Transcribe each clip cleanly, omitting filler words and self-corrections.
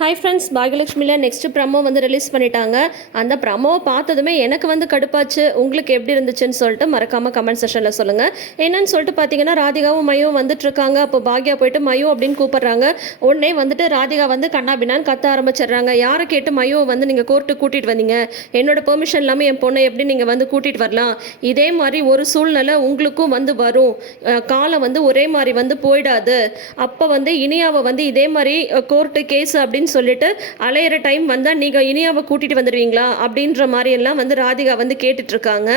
Hi friends, பாகியலட்சுமியில் next promo வந்து release பண்ணிட்டாங்க. அந்த ப்ரமோவை பார்த்ததுமே எனக்கு வந்து கடுப்பாச்சு. உங்களுக்கு எப்படி இருந்துச்சுன்னு சொல்லிட்டு மறக்காமல் கமெண்ட் செஷனில் சொல்லுங்கள். என்னன்னு சொல்லிட்டு பார்த்தீங்கன்னா, ராதிகாவும் மையும் வந்துட்டு இருக்காங்க. அப்போ பாக்யா போயிட்டு மையோ அப்படின்னு கூப்பிட்றாங்க. உடனே வந்துட்டு ராதிகா வந்து கண்ணாபின்னான்னு கத்த ஆரம்பிச்சிடுறாங்க. யாரை கேட்டு மையோவை வந்து நீங்கள் கோர்ட்டுக்கு கூட்டிகிட்டு வந்தீங்க? என்னோட பெர்மிஷன் இல்லாமல் என் பொண்ணை எப்படி நீங்கள் வந்து கூட்டிகிட்டு வரலாம்? இதே மாதிரி ஒரு சூழ்நிலை உங்களுக்கும் வந்து வரும். காலம் வந்து ஒரே மாதிரி வந்து போயிடாது. அப்போ வந்து இனியாவை வந்து இதே மாதிரி கோர்ட்டு கேஸ் அப்படின்னு சொல்லிட்டு அலையிற டைம் வந்தால் நீங்கள் இனியாவை கூட்டிகிட்டு வந்துடுவீங்களா அப்படின்ற மாதிரி எல்லாம் வந்து ராதிகா வந்து கேட்டுட்ருக்காங்க.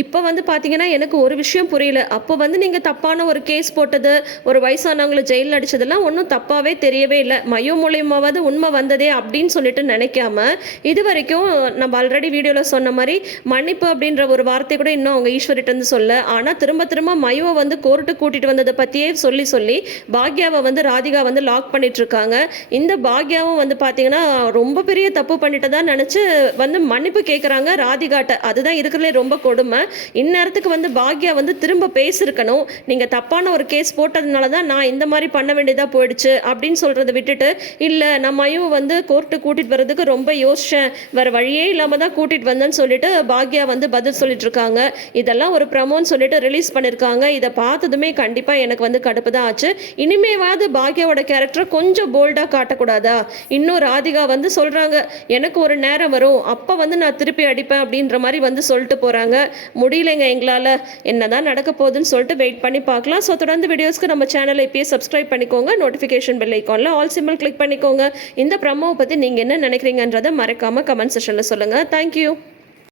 இப்போ வந்து பார்த்தீங்கன்னா எனக்கு ஒரு விஷயம் புரியல. அப்போ வந்து நீங்கள் தப்பான ஒரு கேஸ் போட்டது, ஒரு வயசானவங்களை ஜெயிலில் அடித்ததெல்லாம் ஒன்றும் தப்பாகவே தெரியவே இல்லை. மையோ மூலியமாவது உண்மை வந்ததே அப்படின்னு சொல்லிட்டு நினைக்காம இது வரைக்கும் நம்ம ஆல்ரெடி வீடியோவில் சொன்ன மாதிரி மன்னிப்பு அப்படின்ற ஒரு வார்த்தை கூட இன்னும் அவங்க ஈஸ்வரிட்ட இருந்து சொல்ல. ஆனால் திரும்ப திரும்ப மையோவை வந்து கோர்ட்டுக்கு கூட்டிகிட்டு வந்ததை பற்றியே சொல்லி சொல்லி பாக்யாவை வந்து ராதிகா வந்து லாக் பண்ணிட்டு இருக்காங்க. இந்த பாக்யாவும் வந்து பார்த்தீங்கன்னா ரொம்ப பெரிய தப்பு பண்ணிட்டதா நினச்சி வந்து மன்னிப்பு கேட்குறாங்க ராதிகாட்ட. அதுதான் இருக்கிறதுலே ரொம்ப கொடுமை. இந்நேரத்துக்கு வந்து பாக்யா வந்து திரும்ப பேசியிருக்கணும். நீங்கள் தப்பான ஒரு கேஸ் போட்டதுனால தான் நான் இந்த மாதிரி பண்ண வேண்டியதாக போயிடுச்சு அப்படின்னு சொல்கிறத விட்டுட்டு, இல்லை நம்மையும் வந்து கோர்ட்டு கூட்டிகிட்டு வர்றதுக்கு ரொம்ப யோசித்தேன், வேறு வழியே இல்லாமல் தான் கூட்டிகிட்டு வந்தேன்னு சொல்லிட்டு பாக்யா வந்து பதில் சொல்லிட்டு இருக்காங்க. இதெல்லாம் ஒரு ப்ரமோன்னு சொல்லிட்டு ரிலீஸ் பண்ணியிருக்காங்க. இதை பார்த்ததுமே கண்டிப்பாக எனக்கு வந்து கடுப்பு தான் ஆச்சு. இனிமேவாவது பாக்யாவோட கேரக்டரை கொஞ்சம் போல்டாக காட்டக்கூடாதா? இன்னும் ராதிகா வந்து சொல்கிறாங்க, எனக்கு ஒரு நேரம் வரும், அப்போ வந்து நான் திருப்பி அடிப்பேன் அப்படின்ற மாதிரி வந்து சொல்லிட்டு போகிறாங்க. முடியலைங்க எங்களால். என்னதான் நடக்க போகுதுன்னு சொல்லிட்டு வெயிட் பண்ணி பார்க்கலாம். ஸோ தொடர்ந்து வீடியோஸ்க்கு நம்ம சேனலை இப்போயே சப்ஸ்கிரைப் பண்ணிக்கோங்க. நோட்டிஃபிகேஷன் பெல் ஐக்கானில் ஆல் சிம்பிள் கிளிக் பண்ணிக்கோங்க. இந்த ப்ரமோவை பற்றி நீங்கள் என்ன நினைக்கிறீங்கன்றதை மறக்காமல் கமெண்ட் செஷனில் சொல்லுங்கள். தேங்க்யூ.